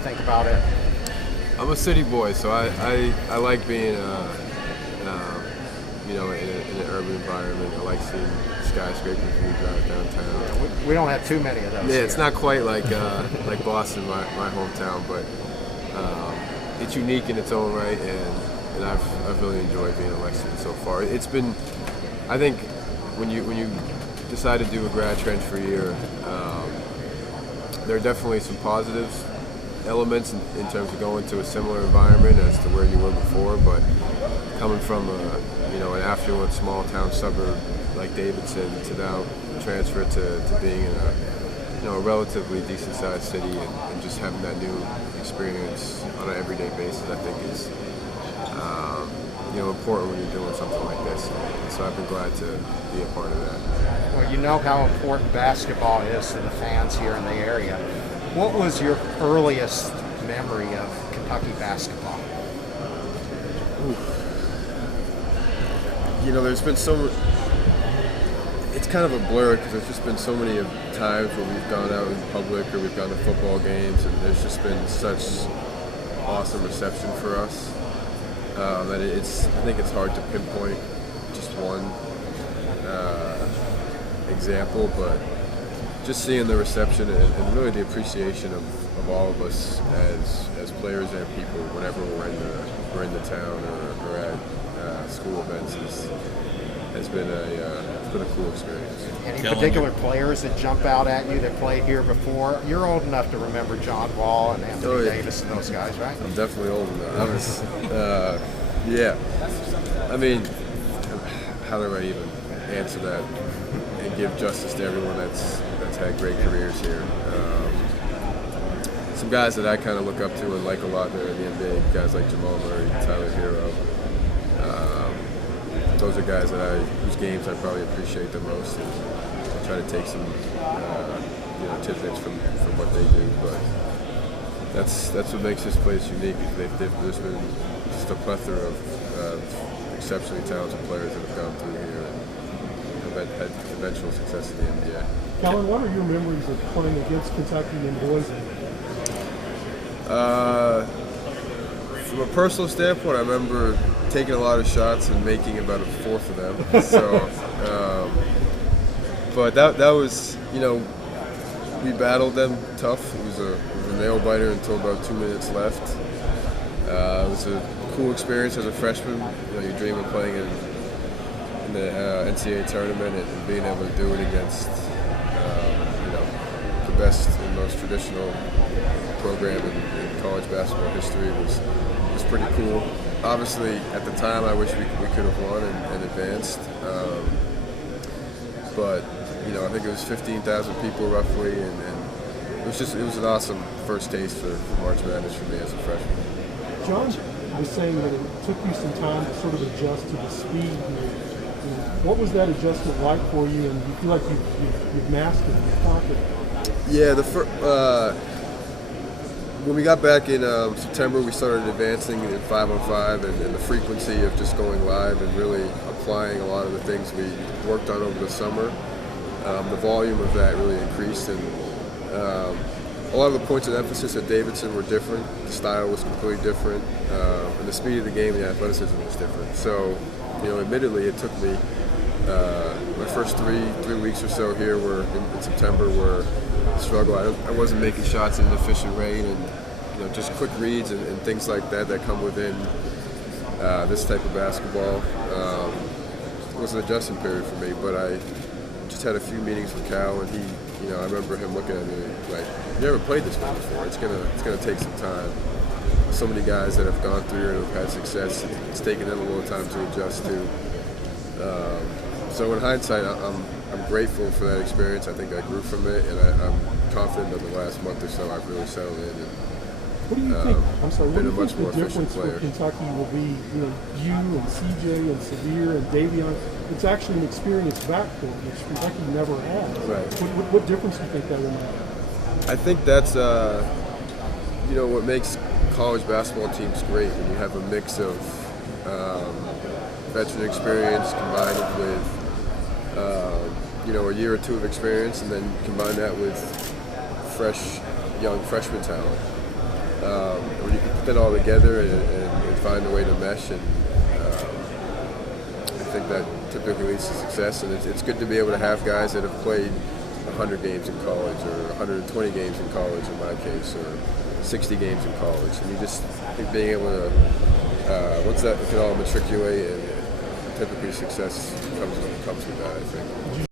think about it? I'm a city boy, so I like being in an urban environment. I like seeing skyscrapers when we drive downtown. Yeah, we don't have too many of those. Yeah, here. it's not quite like like Boston, my hometown, but it's unique in its own right, and I've really enjoyed being in Lexington so far. It's been, I think, when you decide to do a grad transfer year, there are definitely some positives elements in terms of going to a similar environment as to where you were before, but coming from an affluent small town suburb like Davidson to now transfer to being in a relatively decent sized city and just having that new experience on an everyday basis, I think is important when you're doing something like this. So I've been glad to be a part of that. Well, you know how important basketball is to the fans here in the area. What was your earliest memory of Kentucky basketball? There's been it's kind of a blur because there's just been so many times where we've gone out in public or we've gone to football games, and there's just been such awesome reception for us that I think it's hard to pinpoint just one example, but just seeing the reception and really the appreciation of all of us as players and people whenever we're in the town or at school events has been a cool experience. Any particular players that jump out at you that played here before? You're old enough to remember John Wall and Anthony Davis and those guys, right? I'm definitely old enough. I was, yeah. I mean, how do I even answer that and give justice to everyone that's had great careers here? Some guys that I kind of look up to and like a lot there in the NBA, guys like Jamal Murray, Tyler Hero. Those are guys whose games I probably appreciate the most, and I try to take some tidbits from what they do. But that's what makes this place unique. There's been just a plethora of exceptionally talented players that have gone through here and have had eventual success in the NBA. Kellan, what are your memories of playing against Kentucky in Boise? From a personal standpoint, I remember taking a lot of shots and making about a fourth of them. So, but that was, we battled them tough. It was a nail biter until about 2 minutes left. It was a cool experience as a freshman. You dream of playing in the NCAA tournament and being able to do it against the best and most traditional program in college basketball history was pretty cool. Obviously, at the time, I wish we could have won and advanced. But I think it was 15,000 people roughly, and it was an awesome first taste for March Madness for me as a freshman. John was saying that it took you some time to sort of adjust to the speed. What was that adjustment like for you, and do you feel like you've mastered it, you're confident? Yeah, when we got back in September, we started advancing in 5-on-5 and the frequency of just going live and really applying a lot of the things we worked on over the summer. The volume of that really increased, and a lot of the points of emphasis at Davidson were different. The style was completely different, and the speed of the game and the athleticism was different. So, admittedly, it took me my first three weeks or so here were in September were a struggle. I wasn't making shots at an efficient rate, and just quick reads and things like that come within this type of basketball. It was an adjustment period for me, but I just had a few meetings with Cal, and he, I remember him looking at me like, "You never played this way before. It's gonna take some time." So many guys that have gone through and have had success, it's taken them a little time to adjust to. So in hindsight, I'm grateful for that experience. I think I grew from it, and I'm confident that the last month or so I've really settled in. And, what do you think? I'm sorry. Been what a do you much think the more efficient difference player. for Kentucky will be? You and CJ and Severe and Davion. It's actually an experienced backcourt, which Kentucky never had. Right. What difference do you think that will make? I think that's what makes college basketball teams great, when you have a mix of veteran experience combined with a year or two of experience, and then combine that with fresh young freshman talent. when you can put that all together and find a way to mesh, and I think that typically leads to success. And it's good to be able to have guys that have played 100 games in college, or 120 games in college in my case, or 60 games in college. And you just, I think being able to, once that can all matriculate, and typically success comes with that, I think.